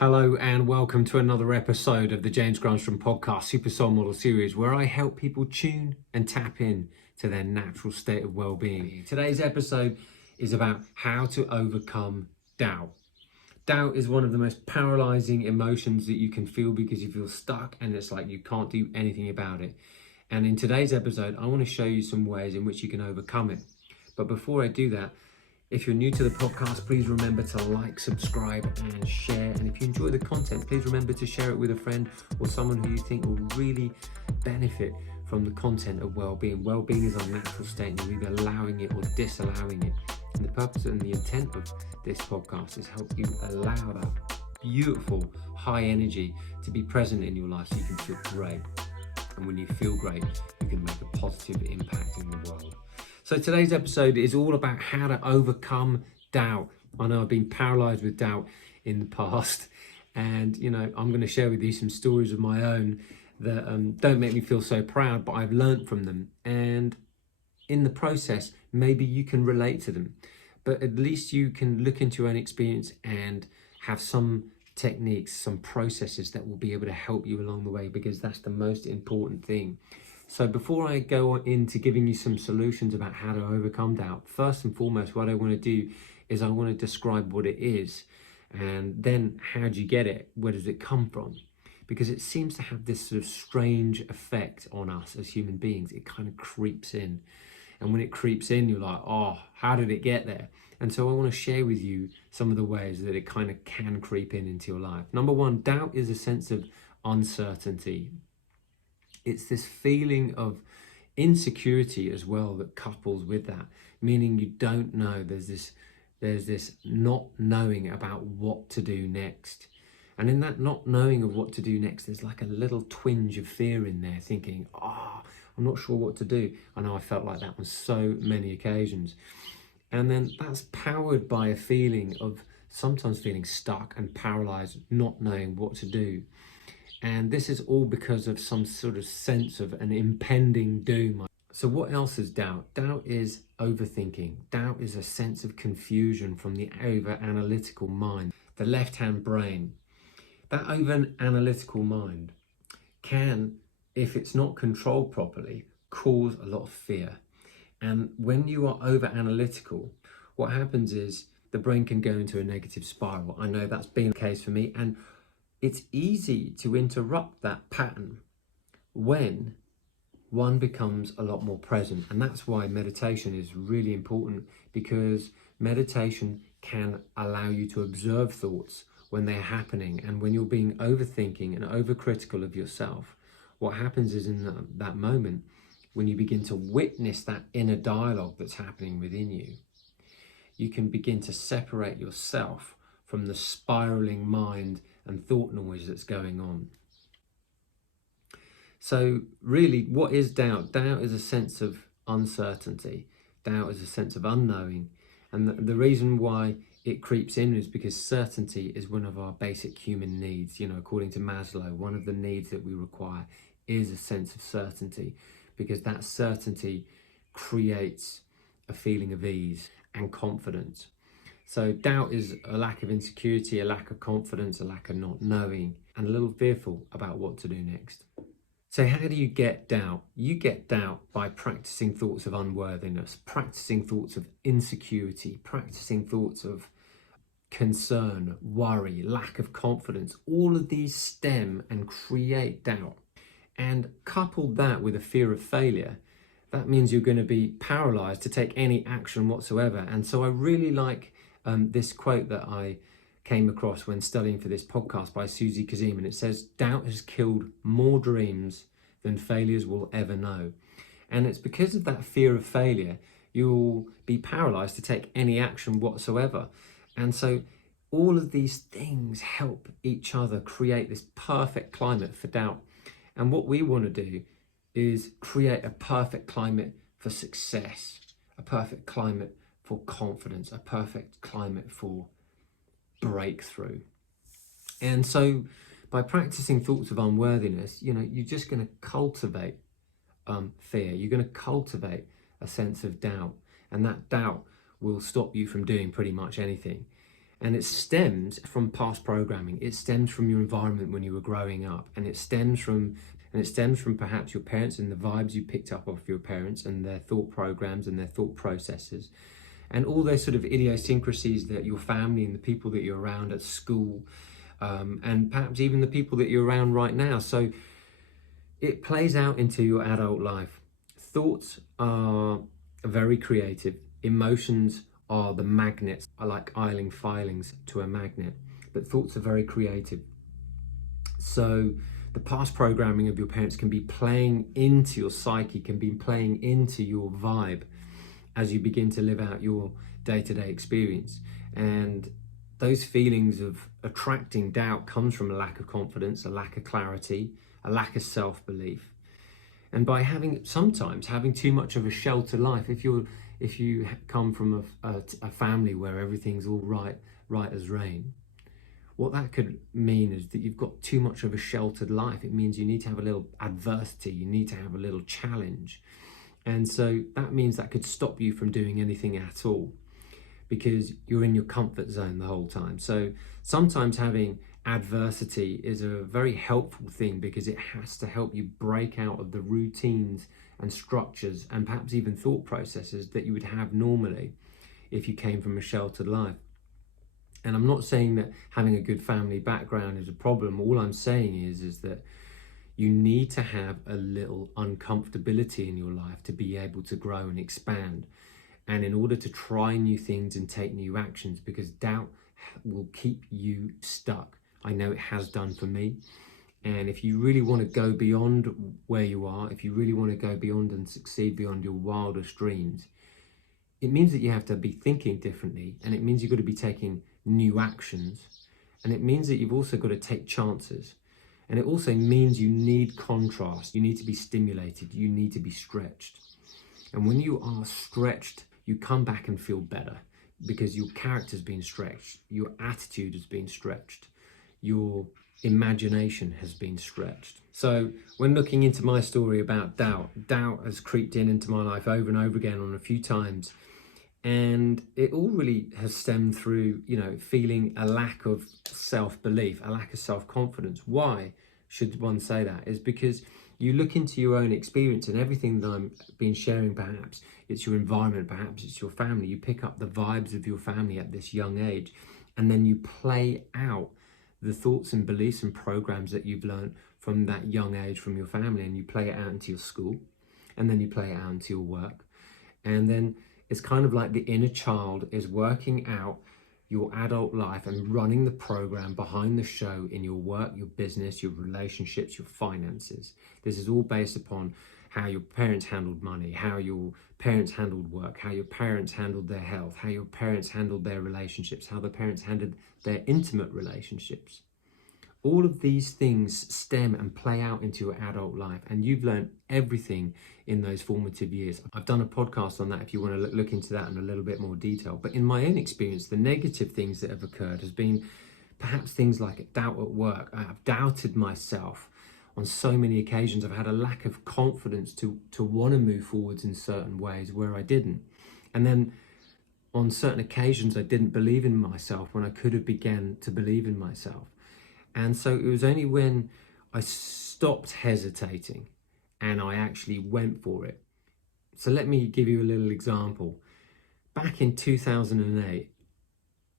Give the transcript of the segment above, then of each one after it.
Hello and welcome to another episode of the Granström podcast Super Soul Model series, where I help people tune and tap in to their natural state of well-being. Today's episode is about how to overcome doubt. Doubt is one of the most paralyzing emotions that you can feel because you feel stuck and it's like you can't do anything about it. And in today's episode, I want to show you some ways in which you can overcome it. But before I do that, if you're new to the podcast, please remember to like, subscribe and share. And if you enjoy the content, please remember to share it with a friend or someone who you think will really benefit from the content of well-being. Well-being is our natural state and you're either allowing it or disallowing it. And the purpose and the intent of this podcast is help you allow that beautiful high energy to be present in your life so you can feel great. And when you feel great, you can make a positive impact in the world. So today's episode is all about how to overcome doubt. I know I've been paralyzed with doubt in the past, and I'm going to share with you some stories of my own that don't make me feel so proud, but I've learned from them, and in the process maybe you can relate to them, but at least you can look into your own experience and have some techniques, some processes that will be able to help you along the way, because that's the most important thing. So before I go into giving you some solutions about how to overcome doubt, first and foremost, what I want to do is I want to describe what it is, and then how do you get it? Where does it come from? Because it seems to have this sort of strange effect on us as human beings. It kind of creeps in. And when it creeps in, you're like, oh, how did it get there? And so I want to share with you some of the ways that it kind of can creep into your life. Number one, doubt is a sense of uncertainty. It's this feeling of insecurity as well that couples with that, meaning you don't know. There's this not knowing about what to do next. And in that not knowing of what to do next, there's like a little twinge of fear in there, thinking, I'm not sure what to do. I know I felt like that on so many occasions. And then that's powered by a feeling of sometimes feeling stuck and paralyzed, not knowing what to do. And this is all because of some sort of sense of an impending doom. So what else is doubt? Doubt is overthinking. Doubt is a sense of confusion from the over-analytical mind, the left-hand brain. That over-analytical mind can, if it's not controlled properly, cause a lot of fear. And when you are over-analytical, what happens is the brain can go into a negative spiral. I know that's been the case for me, and it's easy to interrupt that pattern when one becomes a lot more present. And that's why meditation is really important, because meditation can allow you to observe thoughts when they're happening. And when you're being overthinking and overcritical of yourself, what happens is in that moment, when you begin to witness that inner dialogue that's happening within you, you can begin to separate yourself from the spiraling mind and thought noise that's going on. So really, what is doubt? Doubt is a sense of uncertainty. Doubt is a sense of unknowing. And the reason why it creeps in is because certainty is one of our basic human needs. According to Maslow, one of the needs that we require is a sense of certainty, because that certainty creates a feeling of ease and confidence. So doubt is a lack of insecurity, a lack of confidence, a lack of not knowing, and a little fearful about what to do next. So how do you get doubt? You get doubt by practicing thoughts of unworthiness, practicing thoughts of insecurity, practicing thoughts of concern, worry, lack of confidence. All of these stem and create doubt. And couple that with a fear of failure, that means you're going to be paralyzed to take any action whatsoever. And so I really like this quote that I came across when studying for this podcast by Susie Kazim, and it says, doubt has killed more dreams than failures will ever know. And it's because of that fear of failure, you'll be paralyzed to take any action whatsoever. And so all of these things help each other create this perfect climate for doubt. And what we want to do is create a perfect climate for success, a perfect climate for confidence, a perfect climate for breakthrough. And so by practicing thoughts of unworthiness, you're just going to cultivate fear. You're going to cultivate a sense of doubt, and that doubt will stop you from doing pretty much anything. And it stems from past programming. It stems from your environment when you were growing up, and it stems from perhaps your parents and the vibes you picked up off your parents and their thought programs and their thought processes, and all those sort of idiosyncrasies that your family and the people that you're around at school, and perhaps even the people that you're around right now. So it plays out into your adult life. Thoughts are very creative. Emotions are the magnets, are like iling filings to a magnet, but thoughts are very creative. So the past programming of your parents can be playing into your psyche, can be playing into your vibe as you begin to live out your day-to-day experience. And those feelings of attracting doubt comes from a lack of confidence, a lack of clarity, a lack of self-belief. And by sometimes having too much of a sheltered life, if you come from a family where everything's all right as rain, what that could mean is that you've got too much of a sheltered life. It means you need to have a little adversity, you need to have a little challenge. And so that means that could stop you from doing anything at all, because you're in your comfort zone the whole time. So sometimes having adversity is a very helpful thing, because it has to help you break out of the routines and structures and perhaps even thought processes that you would have normally if you came from a sheltered life. And I'm not saying that having a good family background is a problem. All I'm saying is that you need to have a little uncomfortability in your life to be able to grow and expand, and in order to try new things and take new actions, because doubt will keep you stuck. I know it has done for me. And if you really want to go beyond where you are, if you really want to go beyond and succeed beyond your wildest dreams, it means that you have to be thinking differently, and it means you've got to be taking new actions, and it means that you've also got to take chances, and it also means you need contrast, you need to be stimulated, you need to be stretched. And when you are stretched, you come back and feel better, because your character's been stretched, your attitude has been stretched, your imagination has been stretched. So when looking into my story about doubt has creeped into my life over and over again on a few times. And it all really has stemmed through, feeling a lack of self-belief, a lack of self-confidence. Why should one say that? Is because you look into your own experience, and everything that I've been sharing, perhaps it's your environment, perhaps it's your family. You pick up the vibes of your family at this young age, and then you play out the thoughts and beliefs and programs that you've learned from that young age from your family, and you play it out into your school, and then you play it out into your work. And then it's kind of like the inner child is working out your adult life and running the program behind the show in your work, your business, your relationships, your finances. This is all based upon how your parents handled money, how your parents handled work, how your parents handled their health, how your parents handled their relationships, how the parents handled their intimate relationships. All of these things stem and play out into your adult life, and you've learned everything in those formative years. I've done a podcast on that if you want to look into that in a little bit more detail. But in my own experience, the negative things that have occurred has been perhaps things like doubt at work. I've doubted myself on so many occasions. I've had a lack of confidence to want to move forwards in certain ways where I didn't. And then on certain occasions, I didn't believe in myself when I could have began to believe in myself. And so it was only when I stopped hesitating and I actually went for it. So let me give you a little example. Back in 2008,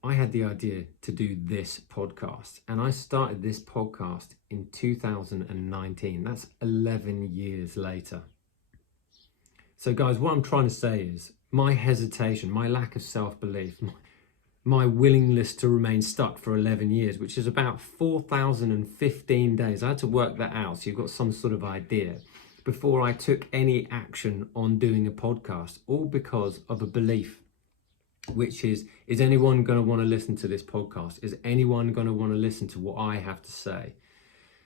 I had the idea to do this podcast, and I started this podcast in 2019. That's 11 years later. So guys, what I'm trying to say is my hesitation, my lack of self-belief, my willingness to remain stuck for 11 years, which is about 4,015 days. I had to work that out so you've got some sort of idea before I took any action on doing a podcast, all because of a belief, which is anyone going to want to listen to this podcast? Is anyone going to want to listen to what I have to say?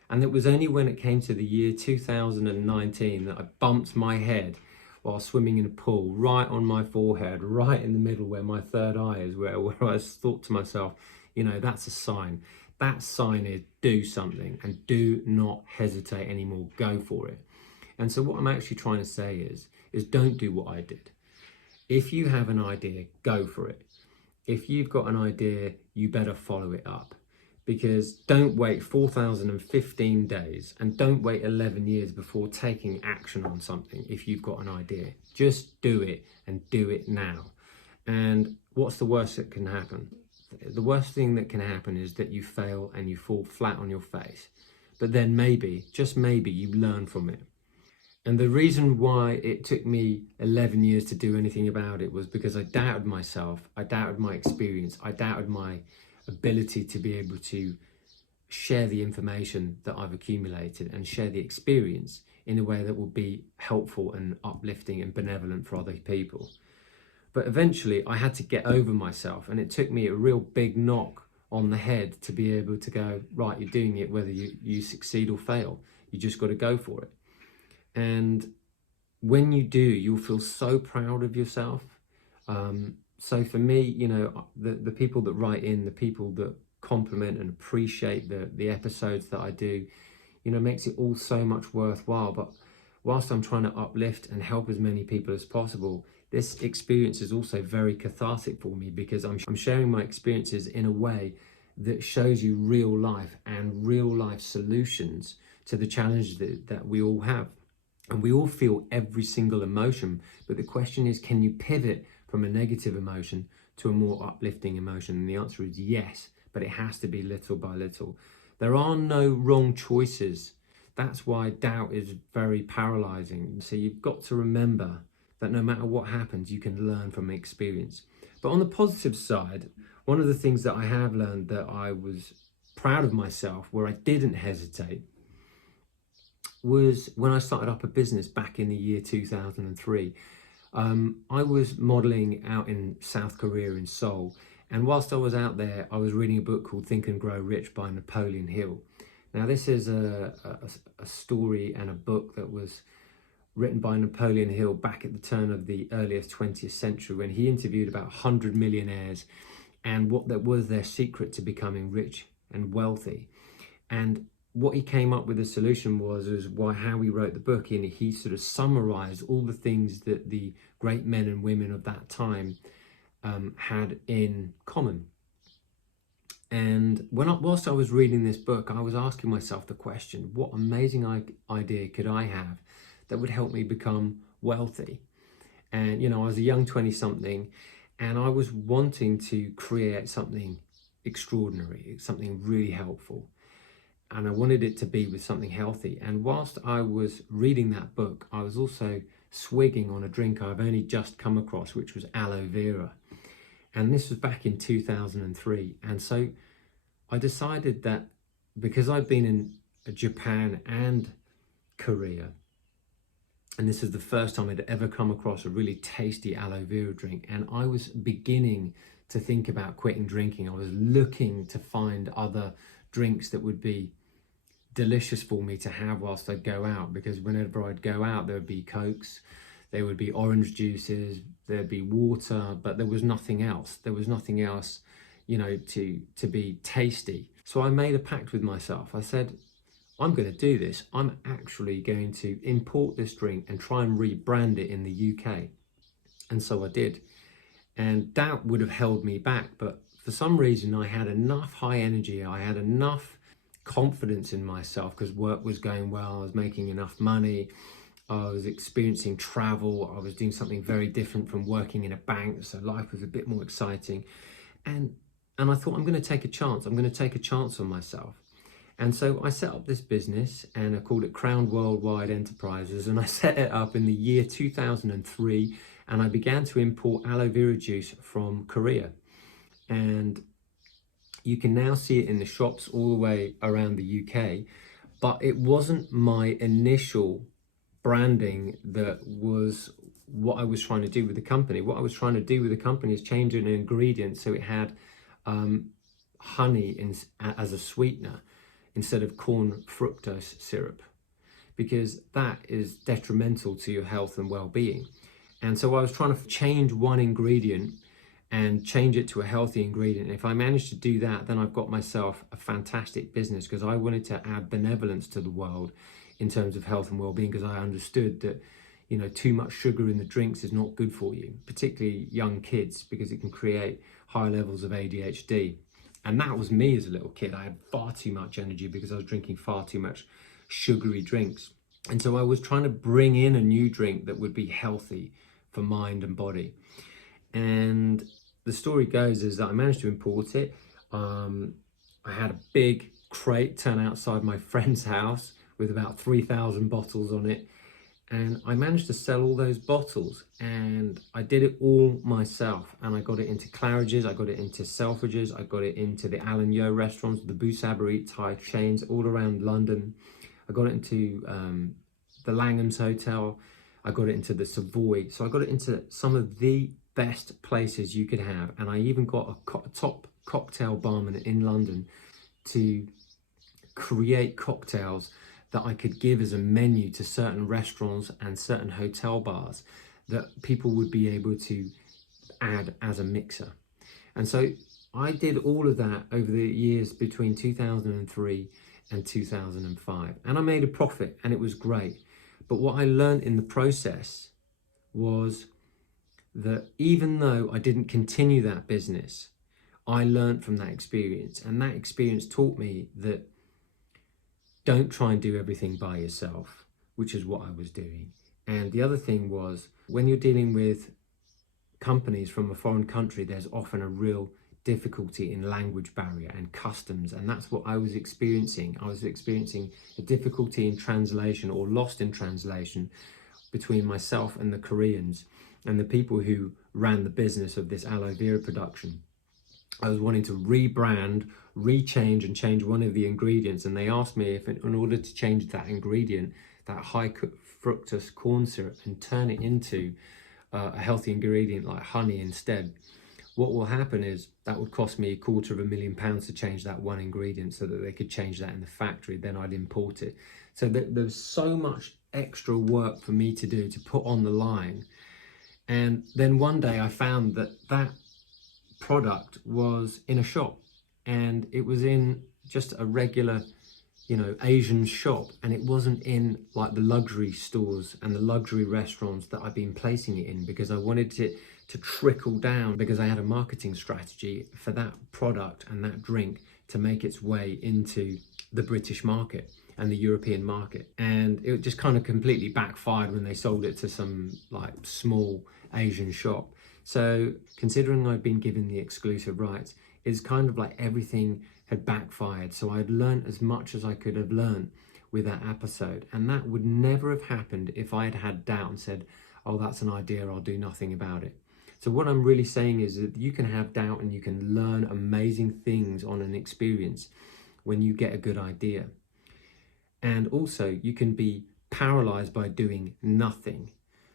And it was only when it came to the year 2019 that I bumped my head while swimming in a pool, right on my forehead, right in the middle where my third eye is, where I thought to myself, that's a sign. That sign is do something, and do not hesitate anymore, go for it. And so what I'm actually trying to say is don't do what I did. If you have an idea, go for it. if you've got an idea, you better follow it up. Because don't wait 4,015 days and don't wait 11 years before taking action on something if you've got an idea. Just do it, and do it now. And what's the worst that can happen? The worst thing that can happen is that you fail and you fall flat on your face. But then maybe, just maybe, you learn from it. And the reason why it took me 11 years to do anything about it was because I doubted myself, I doubted my experience, I doubted my ability to be able to share the information that I've accumulated and share the experience in a way that will be helpful and uplifting and benevolent for other people. But eventually I had to get over myself, and it took me a real big knock on the head to be able to go, right, you're doing it whether you succeed or fail. You just got to go for it. And when you do, you'll feel so proud of yourself. So for me, you know, the people that write in, the people that compliment and appreciate the episodes that I do, you know, makes it all so much worthwhile. But whilst I'm trying to uplift and help as many people as possible, this experience is also very cathartic for me, because I'm sharing my experiences in a way that shows you real life and real life solutions to the challenges that we all have. And we all feel every single emotion, but the question is, can you pivot from a negative emotion to a more uplifting emotion? And the answer is yes, but it has to be little by little. There are no wrong choices. That's why doubt is very paralyzing. So you've got to remember that no matter what happens, you can learn from experience. But on the positive side, one of the things that I have learned that I was proud of myself, where I didn't hesitate, was when I started up a business back in the year 2003. I was modeling out in South Korea in Seoul, and whilst I was out there, I was reading a book called Think and Grow Rich by Napoleon Hill. Now this is a story and a book that was written by Napoleon Hill back at the turn of the earliest 20th century, when he interviewed about 100 millionaires and what that was their secret to becoming rich and wealthy. And what he came up with a solution was how he wrote the book. And he sort of summarized all the things that the great men and women of that time had in common. And whilst I was reading this book, I was asking myself the question, what amazing idea could I have that would help me become wealthy? And, you know, I was a young 20-something, and I was wanting to create something extraordinary, something really helpful. And I wanted it to be with something healthy. And whilst I was reading that book, I was also swigging on a drink I've only just come across, which was aloe vera. And this was back in 2003. And so I decided that because I'd been in Japan and Korea, and this is the first time I'd ever come across a really tasty aloe vera drink, and I was beginning to think about quitting drinking. I was looking to find other drinks that would be delicious for me to have whilst I'd go out, because whenever I'd go out, there would be Cokes, there would be orange juices, there'd be water, but there was nothing else. There was nothing else, you know, to be tasty. So I made a pact with myself. I said, I'm going to do this. I'm actually going to import this drink and try and rebrand it in the UK. And so I did. And doubt would have held me back, but for some reason I had enough high energy, I had enough confidence in myself, because work was going well, I was making enough money, I was experiencing travel, I was doing something very different from working in a bank, so life was a bit more exciting. And I thought, I'm going to take a chance, I'm going to take a chance on myself. And so I set up this business, and I called it Crown Worldwide Enterprises, and I set it up in the year 2003, and I began to import aloe vera juice from Korea. And you can now see it in the shops all the way around the UK, but it wasn't my initial branding that was what I was trying to do with the company. What I was trying to do with the company is change an ingredient so it had honey as a sweetener instead of corn fructose syrup, because that is detrimental to your health and well-being. And so I was trying to change one ingredient and change it to a healthy ingredient. And if I managed to do that, then I've got myself a fantastic business, because I wanted to add benevolence to the world in terms of health and well-being, because I understood that, too much sugar in the drinks is not good for you, particularly young kids, because it can create high levels of ADHD. And that was me as a little kid. I had far too much energy because I was drinking far too much sugary drinks. And so I was trying to bring in a new drink that would be healthy for mind and body. And the story goes is that I managed to import it. I had a big crate turn outside my friend's house with about 3,000 bottles on it. And I managed to sell all those bottles, and I did it all myself. And I got it into Claridge's, I got it into Selfridge's, I got it into the Alan Yo restaurants, the Boosabourite Thai chains all around London. I got it into the Langham's Hotel. I got it into the Savoy. So I got it into some of the best places you could have. And I even got a top cocktail barman in London to create cocktails that I could give as a menu to certain restaurants and certain hotel bars that people would be able to add as a mixer. And so I did all of that over the years between 2003 and 2005. And I made a profit, and it was great. But what I learned in the process was that even though I didn't continue that business, I learned from that experience. And that experience taught me that don't try and do everything by yourself, which is what I was doing. And the other thing was, when you're dealing with companies from a foreign country, there's often a real difficulty in language barrier and customs. And that's what I was experiencing. I was experiencing a difficulty in translation, or lost in translation, between myself and the Koreans and the people who ran the business of this aloe vera production. I was wanting to rebrand, rechange and change one of the ingredients, and they asked me if in order to change that ingredient, that high fructose corn syrup, and turn it into a healthy ingredient like honey instead, what will happen is that would cost me £250,000 to change that one ingredient, so that they could change that in the factory. Then I'd import it. So there's so much extra work for me to do, to put on the line. And then one day I found that product was in a shop, and it was in just a regular Asian shop, and it wasn't in like the luxury stores and the luxury restaurants that I've been placing it in, because I wanted it to trickle down, because I had a marketing strategy for that product and that drink to make its way into the British market and the European market. And it just kind of completely backfired when they sold it to some like small Asian shop. So considering I'd been given the exclusive rights, it's kind of like everything had backfired. So I'd learned as much as I could have learned with that episode. And that would never have happened if I had had doubt and said, oh, that's an idea, I'll do nothing about it. So what I'm really saying is that you can have doubt and you can learn amazing things on an experience when you get a good idea. And also you can be paralyzed by doing nothing.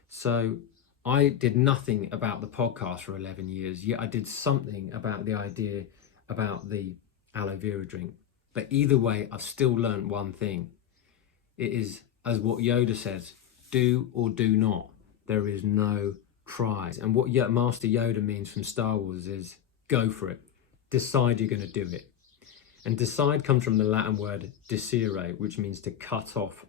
So I did nothing about the podcast for 11 years, yet I did something about the idea about the aloe vera drink. But either way, I've still learned one thing. It is, as what Yoda says, do or do not. There is no try. And what Master Yoda means from Star Wars is go for it. Decide you're going to do it. And decide comes from the Latin word decidere, which means to cut off,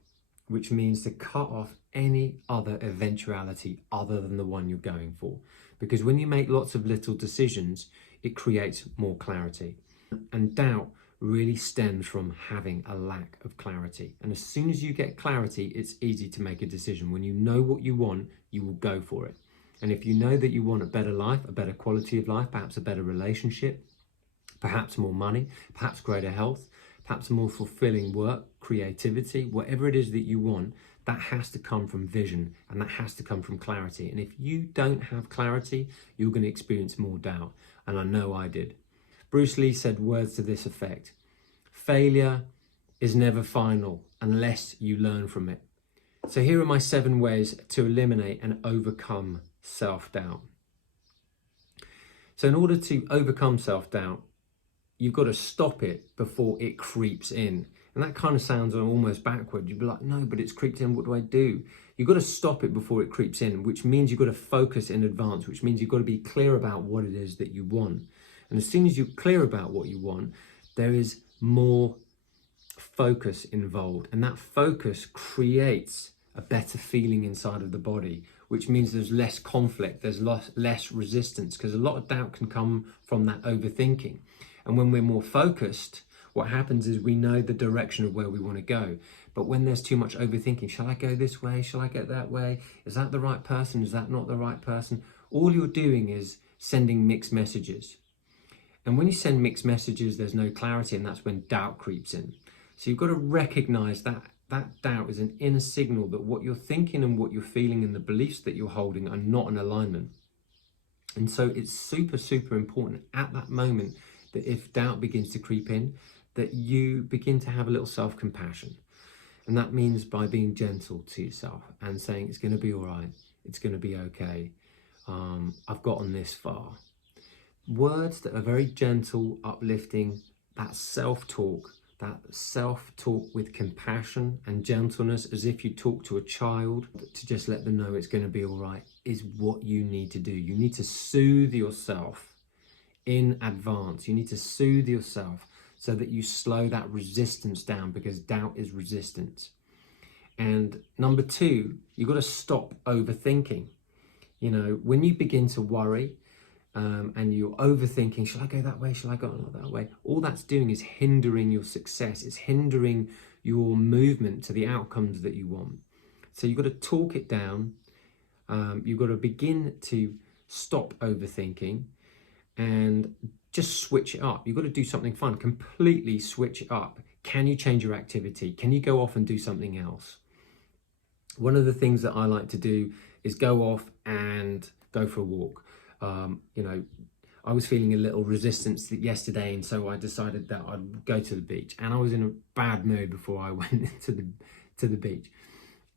any other eventuality other than the one you're going for. Because when you make lots of little decisions, it creates more clarity. And doubt really stems from having a lack of clarity. And as soon as you get clarity, it's easy to make a decision. When you know what you want, you will go for it. And if you know that you want a better life, a better quality of life, perhaps a better relationship, perhaps more money, perhaps greater health, perhaps more fulfilling work, creativity, whatever it is that you want, that has to come from vision, and that has to come from clarity. And if you don't have clarity, you're going to experience more doubt. And I know I did. Bruce Lee said words to this effect: failure is never final unless you learn from it. So here are my 7 ways to eliminate and overcome self-doubt. So in order to overcome self-doubt, you've got to stop it before it creeps in. And that kind of sounds almost backward. You'd be like, no, but it's creeped in, what do I do? You've got to stop it before it creeps in, which means you've got to focus in advance, which means you've got to be clear about what it is that you want. And as soon as you're clear about what you want, there is more focus involved. And that focus creates a better feeling inside of the body, which means there's less conflict, there's less resistance, because a lot of doubt can come from that overthinking. And when we're more focused, what happens is we know the direction of where we want to go. But when there's too much overthinking, shall I go this way? Shall I get that way? Is that the right person? Is that not the right person? All you're doing is sending mixed messages. And when you send mixed messages, there's no clarity, and that's when doubt creeps in. So you've got to recognize that doubt is an inner signal that what you're thinking and what you're feeling and the beliefs that you're holding are not in alignment. And so it's super, super important at that moment that if doubt begins to creep in, that you begin to have a little self-compassion. And that means by being gentle to yourself and saying, it's going to be all right. It's going to be okay. I've gotten this far. Words that are very gentle, uplifting, that self-talk with compassion and gentleness, as if you talk to a child, to just let them know it's going to be all right, is what you need to do. You need to soothe yourself in advance. You need to soothe yourself so that you slow that resistance down, because doubt is resistance. And number two, you've got to stop overthinking. You know, when you begin to worry, and you're overthinking, shall I go that way? Shall I go that way? All that's doing is hindering your success. It's hindering your movement to the outcomes that you want. So you've got to talk it down. You've got to begin to stop overthinking and just switch it up. You've got to do something fun, completely switch it up. Can you change your activity? Can you go off and do something else? One of the things that I like to do is go off and go for a walk. You know, I was feeling a little resistance yesterday, and so I decided that I'd go to the beach. And I was in a bad mood before I went to the beach.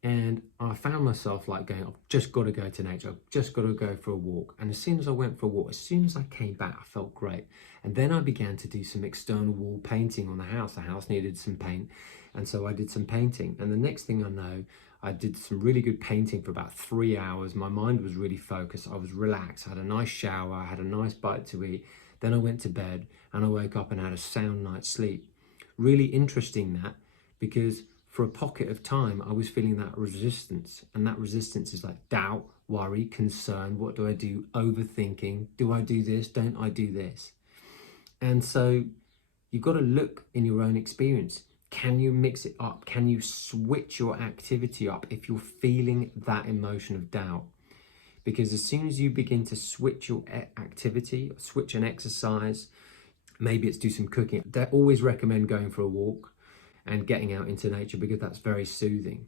And I found myself like going, I've just got to go to nature. I've just got to go for a walk. And as soon as I went for a walk, as soon as I came back, I felt great. And then I began to do some external wall painting on the house. The house needed some paint. And so I did some painting. And the next thing I know, I did some really good painting for about 3 hours. My mind was really focused. I was relaxed. I had a nice shower. I had a nice bite to eat. Then I went to bed and I woke up and had a sound night's sleep. Really interesting that, because for a pocket of time, I was feeling that resistance. And that resistance is like doubt, worry, concern. What do I do? Overthinking. Do I do this? Don't I do this? And so you've got to look in your own experience. Can you mix it up? Can you switch your activity up if you're feeling that emotion of doubt? Because as soon as you begin to switch your activity, switch an exercise, maybe it's do some cooking. I always recommend going for a walk and getting out into nature, because that's very soothing.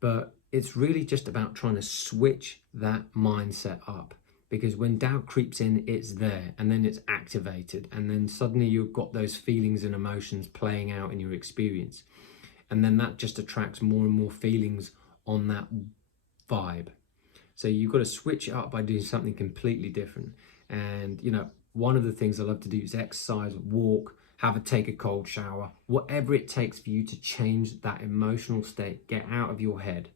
But it's really just about trying to switch that mindset up, because when doubt creeps in, it's there and then it's activated, and then suddenly you've got those feelings and emotions playing out in your experience, and then that just attracts more and more feelings on that vibe. So you've got to switch it up by doing something completely different. And you know, one of the things I love to do is exercise, walk, take a cold shower, whatever it takes for you to change that emotional state, get out of your head.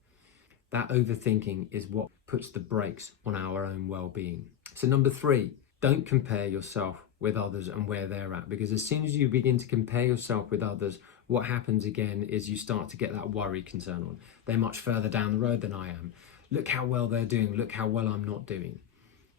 That overthinking is what puts the brakes on our own well-being. So number three, don't compare yourself with others and where they're at, because as soon as you begin to compare yourself with others, what happens again is you start to get that worry, concern on. They're much further down the road than I am. Look how well they're doing. Look how well I'm not doing.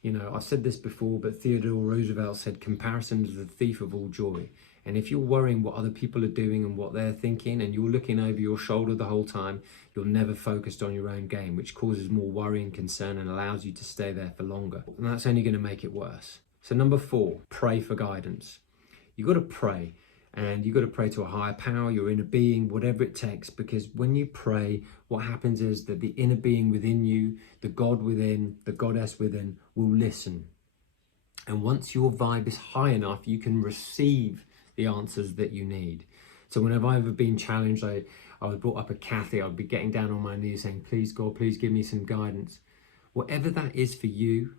You know, I've said this before, but Theodore Roosevelt said comparison is the thief of all joy. And if you're worrying what other people are doing and what they're thinking, and you're looking over your shoulder the whole time, you're never focused on your own game, which causes more worry and concern and allows you to stay there for longer. And that's only going to make it worse. So number four, pray for guidance. You've got to pray, and you've got to pray to a higher power, your inner being, whatever it takes, because when you pray, what happens is that the inner being within you, the God within, the goddess within, will listen. And once your vibe is high enough, you can receive the answers that you need. So whenever I've ever been challenged, I was brought up at Kathy, I'd be getting down on my knees saying, please God, please give me some guidance. Whatever that is for you,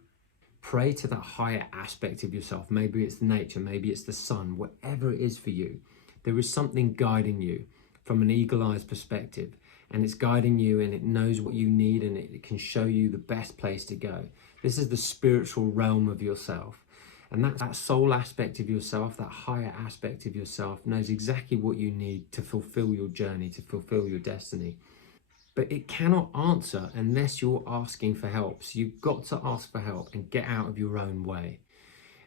pray to that higher aspect of yourself. Maybe it's nature, maybe it's the sun, whatever it is for you. There is something guiding you from an eagle-eyed perspective, and it's guiding you, and it knows what you need, and it can show you the best place to go. This is the spiritual realm of yourself. And that soul aspect of yourself, that higher aspect of yourself, knows exactly what you need to fulfill your journey, to fulfill your destiny. but it cannot answer unless you're asking for help. So you've got to ask for help and get out of your own way.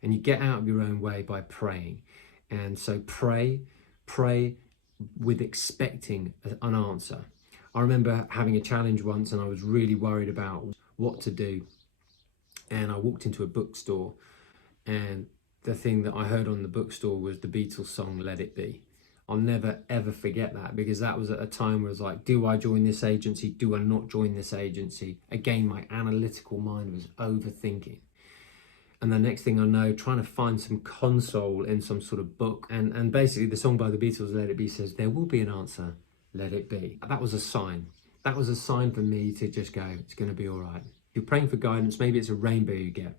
And you get out of your own way by praying. And so pray with expecting an answer. I remember having a challenge once and I was really worried about what to do. And I walked into a bookstore and the thing that I heard on the bookstore was the Beatles song, Let It Be. I'll never ever forget that, because that was at a time where I was like, do I join this agency? Do I not join this agency? Again, my analytical mind was overthinking. And the next thing I know, trying to find some console in some sort of book. And basically the song by the Beatles, Let It Be, says, there will be an answer, let it be. That was a sign. That was a sign for me to just go, it's going to be all right. If you're praying for guidance, maybe it's a rainbow you get.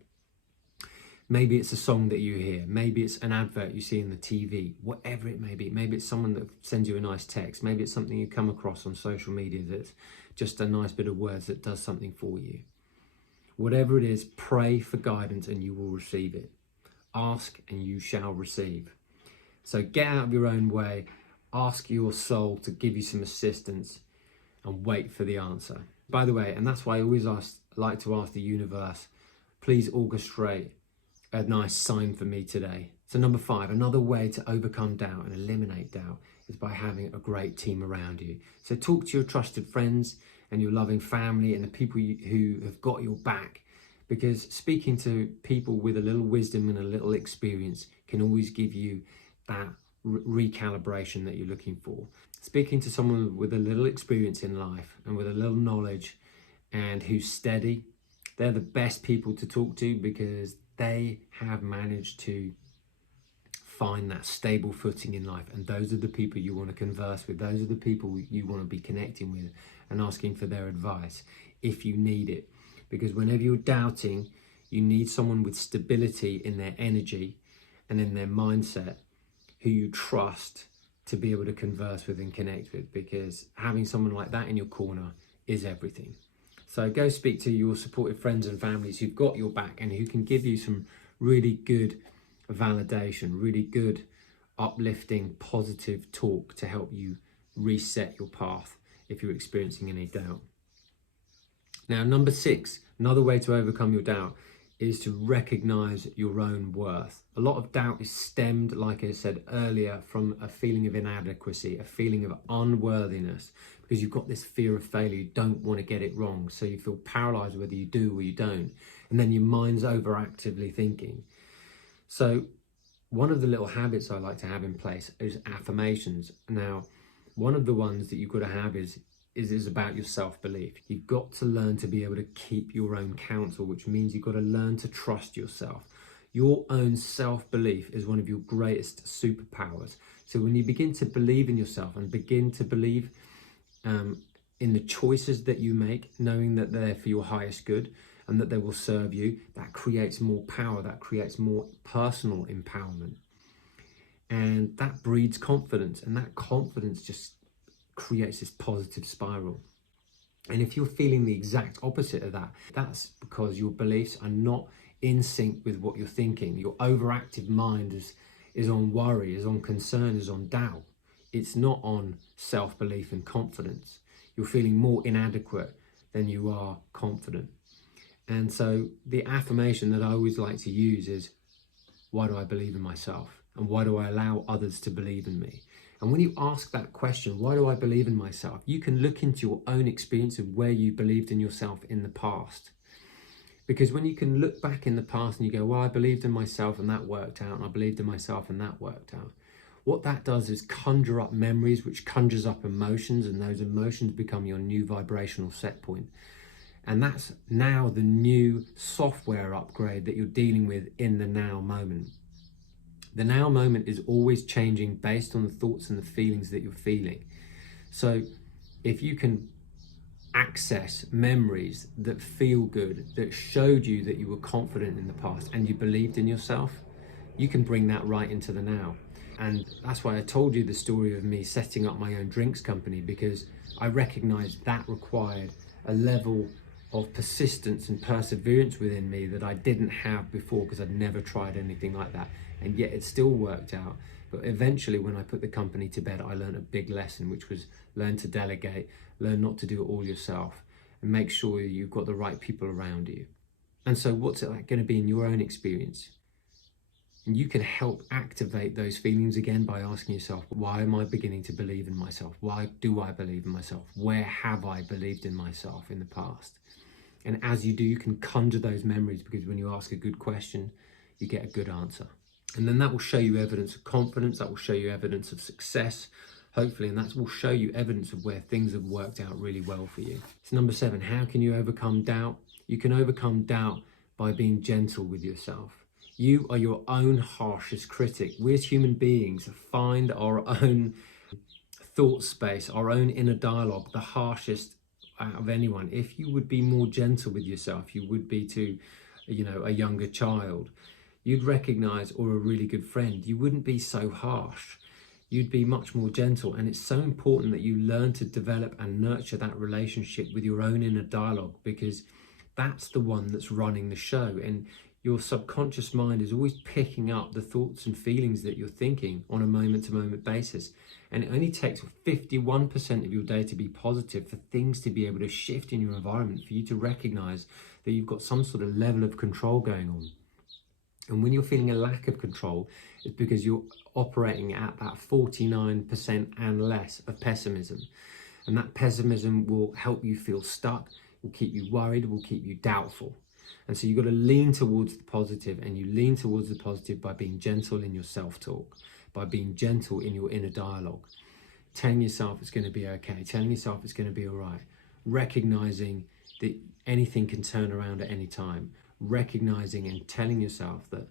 Maybe it's a song that you hear. Maybe it's an advert you see in the TV, whatever it may be. Maybe it's someone that sends you a nice text. Maybe it's something you come across on social media that's just a nice bit of words that does something for you. Whatever it is, pray for guidance and you will receive it. Ask and you shall receive. So get out of your own way, ask your soul to give you some assistance and wait for the answer. By the way, and that's why I always like to ask the universe, please orchestrate a nice sign for me today. So number 5, another way to overcome doubt and eliminate doubt is by having a great team around you. So talk to your trusted friends and your loving family and the people who have got your back, because speaking to people with a little wisdom and a little experience can always give you that recalibration that you're looking for. Speaking to someone with a little experience in life and with a little knowledge and who's steady, they're the best people to talk to, because they have managed to find that stable footing in life, and those are the people you want to converse with. Those are the people you want to be connecting with and asking for their advice if you need it, because whenever you're doubting, you need someone with stability in their energy and in their mindset who you trust to be able to converse with and connect with, because having someone like that in your corner is everything. So go speak to your supportive friends and families who've got your back and who can give you some really good validation, really good uplifting, positive talk to help you reset your path if you're experiencing any doubt. Now, number 6, another way to overcome your doubt is to recognize your own worth. A lot of doubt is stemmed, like I said earlier, from a feeling of inadequacy, a feeling of unworthiness, because you've got this fear of failure. You don't want to get it wrong, so you feel paralyzed whether you do or you don't, and then your mind's overactively thinking. So one of the little habits I like to have in place is affirmations. Now, one of the ones that you've got to have is about your self-belief. You've got to learn to be able to keep your own counsel, which means you've got to learn to trust yourself. Your own self-belief is one of your greatest superpowers. So when you begin to believe in yourself and begin to believe in the choices that you make, knowing that they're for your highest good and that they will serve you, that creates more power, that creates more personal empowerment. And that breeds confidence, and that confidence just creates this positive spiral. And if you're feeling the exact opposite of that, that's because your beliefs are not in sync with what you're thinking. Your overactive mind is on worry, is on concern, is on doubt. It's not on self-belief and confidence. You're feeling more inadequate than you are confident. And so the affirmation that I always like to use is, why do I believe in myself? And why do I allow others to believe in me? And when you ask that question, why do I believe in myself? You can look into your own experience of where you believed in yourself in the past. Because when you can look back in the past and you go, well, I believed in myself and that worked out, and I believed in myself and that worked out. What that does is conjure up memories, which conjures up emotions, and those emotions become your new vibrational set point. And that's now the new software upgrade that you're dealing with in the now moment. The now moment is always changing based on the thoughts and the feelings that you're feeling. So if you can access memories that feel good, that showed you that you were confident in the past and you believed in yourself, you can bring that right into the now. And that's why I told you the story of me setting up my own drinks company, because I recognized that required a level of persistence and perseverance within me that I didn't have before, because I'd never tried anything like that. And yet it still worked out But eventually, when I put the company to bed, I learned a big lesson, which was learn to delegate, learn not to do it all yourself, and make sure you've got the right people around you. And so what's it like going to be in your own experience? And you can help activate those feelings again by asking yourself, why am I beginning to believe in myself? Why do I believe in myself? Where have I believed in myself in the past? And as you do, you can conjure those memories, because when you ask a good question, you get a good answer. And then that will show you evidence of confidence, that will show you evidence of success, hopefully, and that will show you evidence of where things have worked out really well for you. So number 7, how can you overcome doubt? You can overcome doubt by being gentle with yourself. You are your own harshest critic. We as human beings find our own thought space, our own inner dialogue, the harshest out of anyone. If you would be more gentle with yourself, you would be to, a younger child. You'd recognize, or a really good friend, you wouldn't be so harsh. You'd be much more gentle. And it's so important that you learn to develop and nurture that relationship with your own inner dialogue, because that's the one that's running the show. And your subconscious mind is always picking up the thoughts and feelings that you're thinking on a moment-to-moment basis. And it only takes 51% of your day to be positive for things to be able to shift in your environment, for you to recognize that you've got some sort of level of control going on. And when you're feeling a lack of control, it's because you're operating at that 49% and less of pessimism. And that pessimism will help you feel stuck, will keep you worried, will keep you doubtful. And so you've got to lean towards the positive, and you lean towards the positive by being gentle in your self-talk, by being gentle in your inner dialogue, telling yourself it's going to be okay, telling yourself it's going to be all right, recognizing that anything can turn around at any time, recognizing and telling yourself that,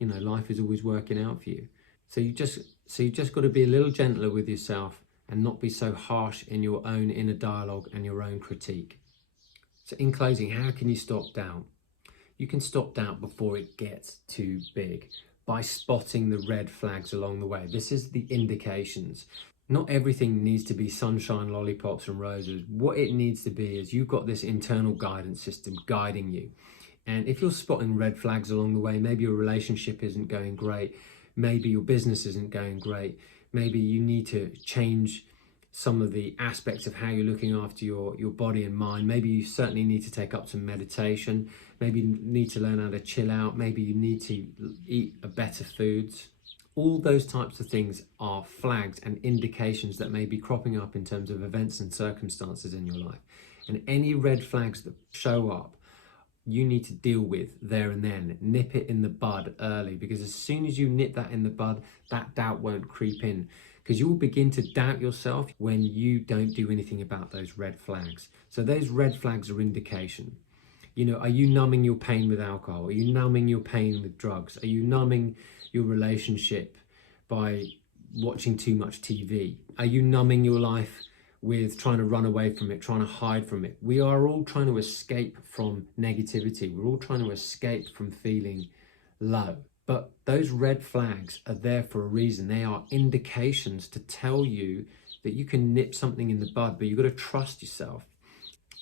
life is always working out for you. So you just got to be a little gentler with yourself and not be so harsh in your own inner dialogue and your own critique. So in closing, how can you stop doubt? You can stop doubt before it gets too big by spotting the red flags along the way. This is the indications. Not everything needs to be sunshine, lollipops and roses. What it needs to be is you've got this internal guidance system guiding you. And if you're spotting red flags along the way, maybe your relationship isn't going great, maybe your business isn't going great, maybe you need to change some of the aspects of how you're looking after your body and mind. Maybe you certainly need to take up some meditation. Maybe you need to learn how to chill out. Maybe you need to eat better foods. All those types of things are flags and indications that may be cropping up in terms of events and circumstances in your life. And any red flags that show up, you need to deal with there and then. Nip it in the bud early, because as soon as you nip that in the bud, that doubt won't creep in. Because you'll begin to doubt yourself when you don't do anything about those red flags. So those red flags are indication. Are you numbing your pain with alcohol? Are you numbing your pain with drugs? Are you numbing your relationship by watching too much TV? Are you numbing your life with trying to run away from it, trying to hide from it? We are all trying to escape from negativity. We're all trying to escape from feeling low. But those red flags are there for a reason. They are indications to tell you that you can nip something in the bud, but you've got to trust yourself.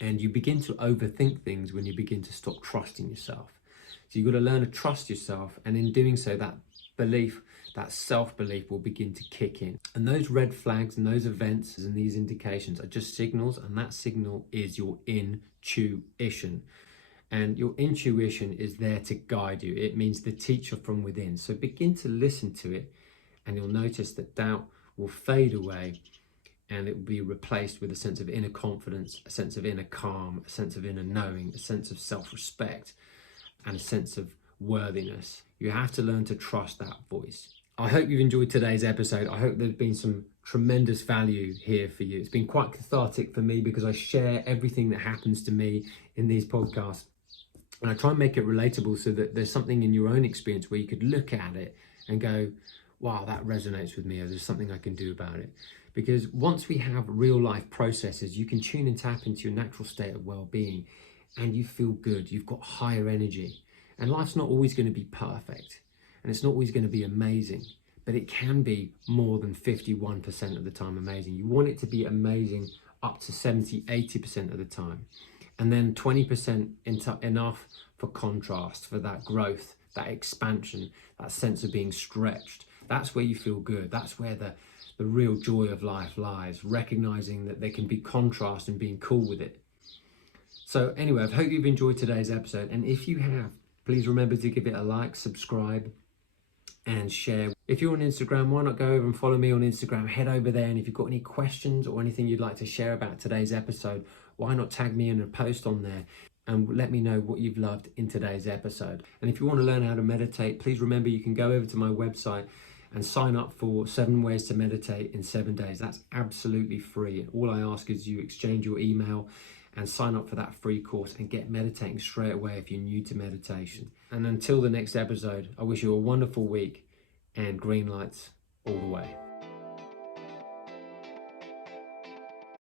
And you begin to overthink things when you begin to stop trusting yourself. So you've got to learn to trust yourself. And in doing so, that belief, that self-belief will begin to kick in. And those red flags and those events and these indications are just signals. And that signal is your intuition. And your intuition is there to guide you. It means the teacher from within. So begin to listen to it, and you'll notice that doubt will fade away, and it will be replaced with a sense of inner confidence, a sense of inner calm, a sense of inner knowing, a sense of self-respect, and a sense of worthiness. You have to learn to trust that voice. I hope you've enjoyed today's episode. I hope there's been some tremendous value here for you. It's been quite cathartic for me, because I share everything that happens to me in these podcasts. And I try and make it relatable, so that there's something in your own experience where you could look at it and go, wow, that resonates with me, or there's something I can do about it. Because once we have real life processes, you can tune and tap into your natural state of well-being, and you feel good. You've got higher energy. And life's not always going to be perfect, and it's not always going to be amazing, but it can be more than 51% of the time amazing. You want it to be amazing up to 70, 80% of the time. And then 20% enough for contrast, for that growth, that expansion, that sense of being stretched, That's where you feel good. That's where the real joy of life lies, recognizing that there can be contrast and being cool with it. So anyway, I hope you've enjoyed today's episode. And if you have, please remember to give it a like, subscribe, and share. If you're on Instagram, why not go over and follow me on Instagram? Head over there, and if you've got any questions or anything you'd like to share about today's episode, why not tag me in a post on there and let me know what you've loved in today's episode. And if you want to learn how to meditate, please remember you can go over to my website and sign up for 7 ways to meditate in 7 days. That's absolutely free. All I ask is you exchange your email and sign up for that free course and get meditating straight away if you're new to meditation. And until the next episode, I wish you a wonderful week and green lights all the way.